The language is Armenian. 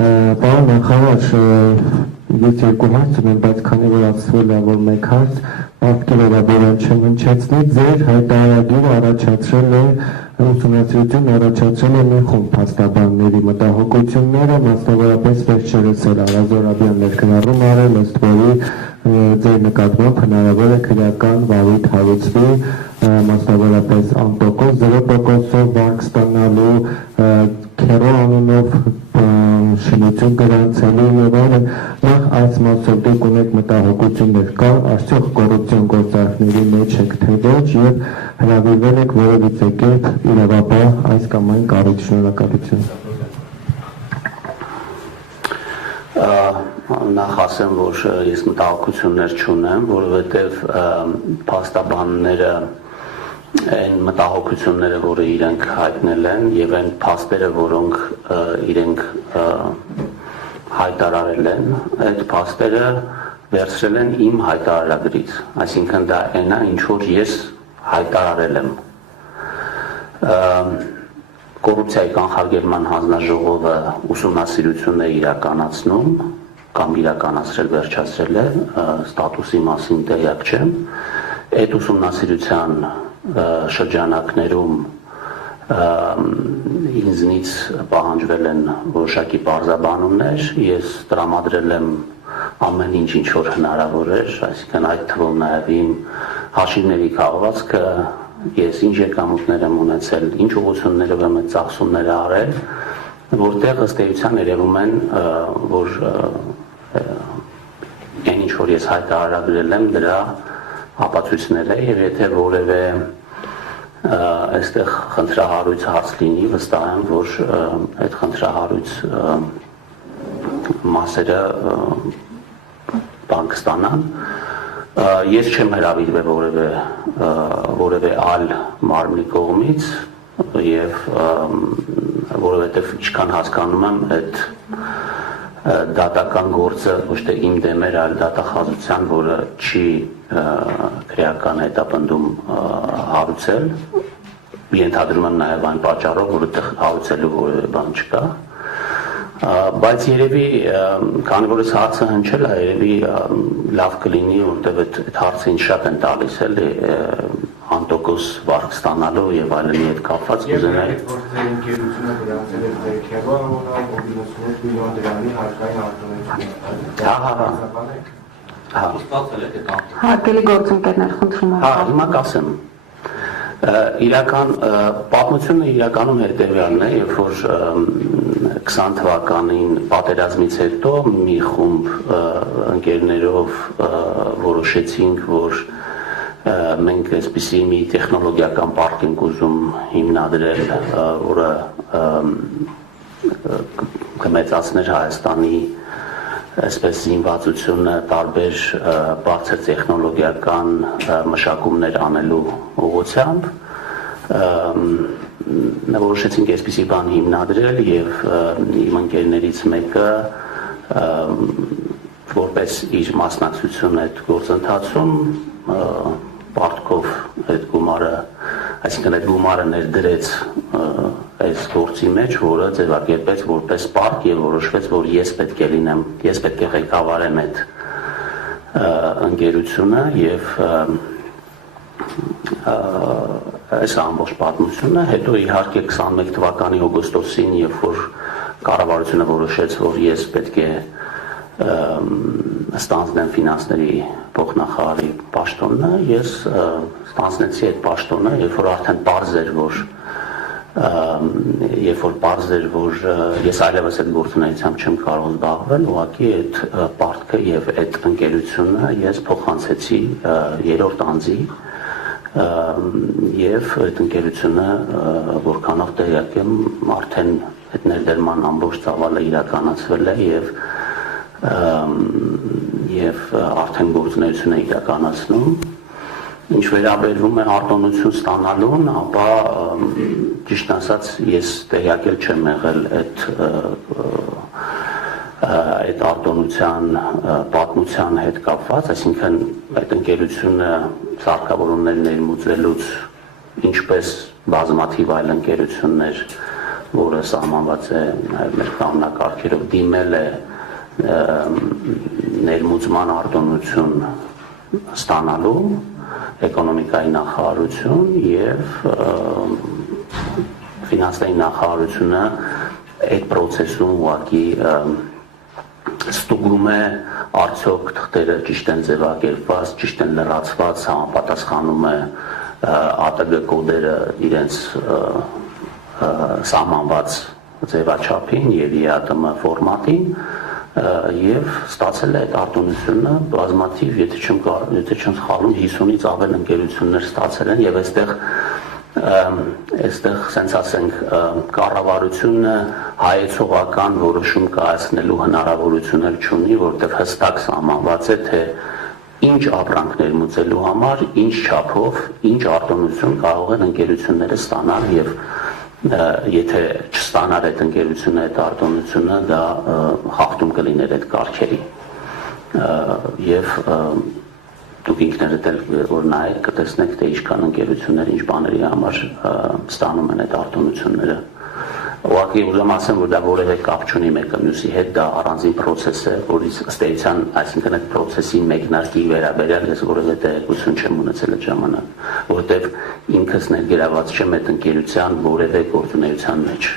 Պարոն նախարար, ես երկու հարց ունեմ, բայց քանի որ ասվել է, որ մեկ հարց պատկեր վերաբերյալ չեմ հնչեցնի, ձեր հայտարարագիրը առաջացրել է ուսումնասիրություն առաջացրել է մի խումբ փաստաբանների մտահոգությունները, մասնավորապես վերջերս էլ Արազոր Աբյան ներկայացում արել, ըստ որի ձեր նկատմամբ հնարավոր է քրեական վարույթ հարուցվի, մասնավորապես անտոկոս 0%-ով վարկ ստանալու, քերո անունով շինություն գրանցելու եւ այլն, նախ այս մասով դուք ունեք մտահոգություններ կա, արդյոք կոռուպցիոն գործարքների մեջ եք թե ոչ եւ հրավիրվել եք որևիցե կերպ իրավապահ այս կամ այն կառույց, շնորհակալություն։ Նախ ասեմ, որ ես մտահոգություններ չունեմ, որովհետեւ փաստաբանները այն մտահոգությունները, որը իրենք հայտնել են եւ այն փաստերը, որոնք իրենք հայտարարել են, այդ փաստերը վերցրել են իմ հայտարարագրից, այսինքն դա այն է, ինչ որ ես հայտարարել եմ։ Կոռուպցիայի կանխարգելման հանձնաժողովը ուսումնասիրություն է իրականացնում կամ իրականացրել վերջացրել է, ստատուսի մասին տեղյակ չեմ։ Այդ ուսումնասիրության շրջանակներում ինձնից պահանջվել են որոշակի պարզաբանումներ, ես տրամադրել եմ ամեն ինչ, ինչ որ հնարավոր էր, այսինքն այդ թվում նաև իմ հաշիվների քաղվածքը, ես ինչ եկամուտներ եմ ունեցել, ինչ ուղղություններով եմ այդ ծախսումները արել, որտեղ ըստ էության երևում են, որ այն ինչ որ ես հայտարարել եմ, դրա ապացույցներ է եւ եթե որևէ այստեղ խնդրահարույց հարց լինի, վստահ եմ, որ այդ խնդրահարույց մասերը բան կստանան։ Ես չեմ հրավիրվել որևէ այլ մարմնի կողմից եւ որովհետեւ ինչքան հասկանում եմ, այդ դատական գործը ոչ թե իմ դեմ էր, այլ դատախազության, որը չի քրեական հետապնդում հարուցել, ենթադրում եմ նաև այն պատճառով, որ այդտեղ հարուցելու որևէ բան չկա, բայց երևի, քանի որ այս հարցը հնչել է, երևի լավ կլինի, որտեղ այդ հարցը ինձ շատ են տալիս, էլի անտոկոս վարկ ստանալու եւ այլնի հետ կապված կուզենայի։ Հարկելի գործընկերներ, խնդրում եմ։ Հիմա կասեմ։ Իրական պատմությունը իրականում հետևյալն է, երբ որ 20 թվականին պատերազմից հետո մի խումբ ընկերներով որոշեցինք, որ մենք այսպիսի մի տեխնոլոգիական պարկ ենք ուզում հիմնադրել, որը կմեծացներ Հայաստանի այսպես զինվածությունը տարբեր բարձր տեխնոլոգիական մշակումներ անելու ուղղությամբ որոշեցինք այսպիսի բան հիմնադրել եւ իմ ընկերներից մեկը որպես իր մասնակցություն այդ գործընթացում պարտքով այդ գումարը, այսինքն այդ գումարը ներդրեց այս գործի մեջ, որը ձևակերպեց որպես պարկ եւ որոշվեց, որ ես պետք է լինեմ, ես պետք է ղեկավարեմ այդ ընկերությունը եւ այս ամբողջ պատմությունը, հետո իհարկե 21 թվականի օգոստոսին, երբ որ կառավարությունը որոշեց, որ ես պետք է ստանձնեմ ֆինանսների փոխնախարարի պաշտոնը, ես ստանձնեցի այդ պաշտոնը, երբ որ արդեն պարզ էր, որ ես այլևս այդ գործունեությամբ չեմ կարող զբաղվել, ուղղակի այդ պարտքը եւ այդ ընկերությունը ես փոխանցեցի երրորդ անձի եւ այդ ընկերությունը որքանով տեղյակ եմ արդեն այդ ներդրման ամբողջ ծավալը իրականացվել է եւ արդեն գործունեություն է իրականացնում։ Ինչ վերաբերվում է արտոնություն ստանալուն, ապա ճիշտ ասած ես տեղյակ չեմ եղել այդ արտոնության պատմության հետ կապված, այսինքն այդ ընկերությունը սարքավորումներ ներմուծելուց ինչպես բազմաթիվ այլ ընկերություններ որը սահմանված է նաև մեր կանոնակարգերով, դիմել է ներմուծման արտոնություն ստանալու էկոնոմիկայի նախարարություն եւ ֆինանսների նախարարությունը այդ process-ում ուղղակի ստուգում է արդյոք թղթերը ճիշտ են ձևակերպված, ճիշտ են լրացված, համապատասխանում է ԱՏԳ կոդերը իրենց սահմանված ձևաչափին եւ ԵԱՏՄ ֆորմատին եւ ստացել է այդ արտոնությունը բազմաթիվ, եթե չեմ սխալվում, 50-ից ավել ընկերություններ ստացել են եւ այստեղ sense ասենք կառավարությունը հայեցողական որոշում կայացնելու հնարավորություն էլ չունի, որտեղ հստակ սահմանված է, թե ինչ ապրանքներ մուծելու համար, ինչ չափով, ինչ արտոնություն կարող են ընկերությունները ստանալ եւ եթե չստանար այդ ընկերությունը այդ արտոնությունը, դա խախտում կլիներ այդ կարգերի եւ դուք ինքներդ էլ որ նայեք կտեսնեք թե ինչքան ընկերություններ ինչ բաների համար ստանում են այդ արտոնությունները ուղղակի ուզում ասեմ որ դա որևէ կապ չունի մեկը մյուսի հետ դա առանձին process է որից ըստ էության այսինքն այդ process-ի մեկնարկի վերաբերյալ ես որևէ տեղեկություն չեմ ունեցել այդ ժամանակ որովհետև ինքս ներգրաված չեմ այդ ընկերության որևէ գործունեության մեջ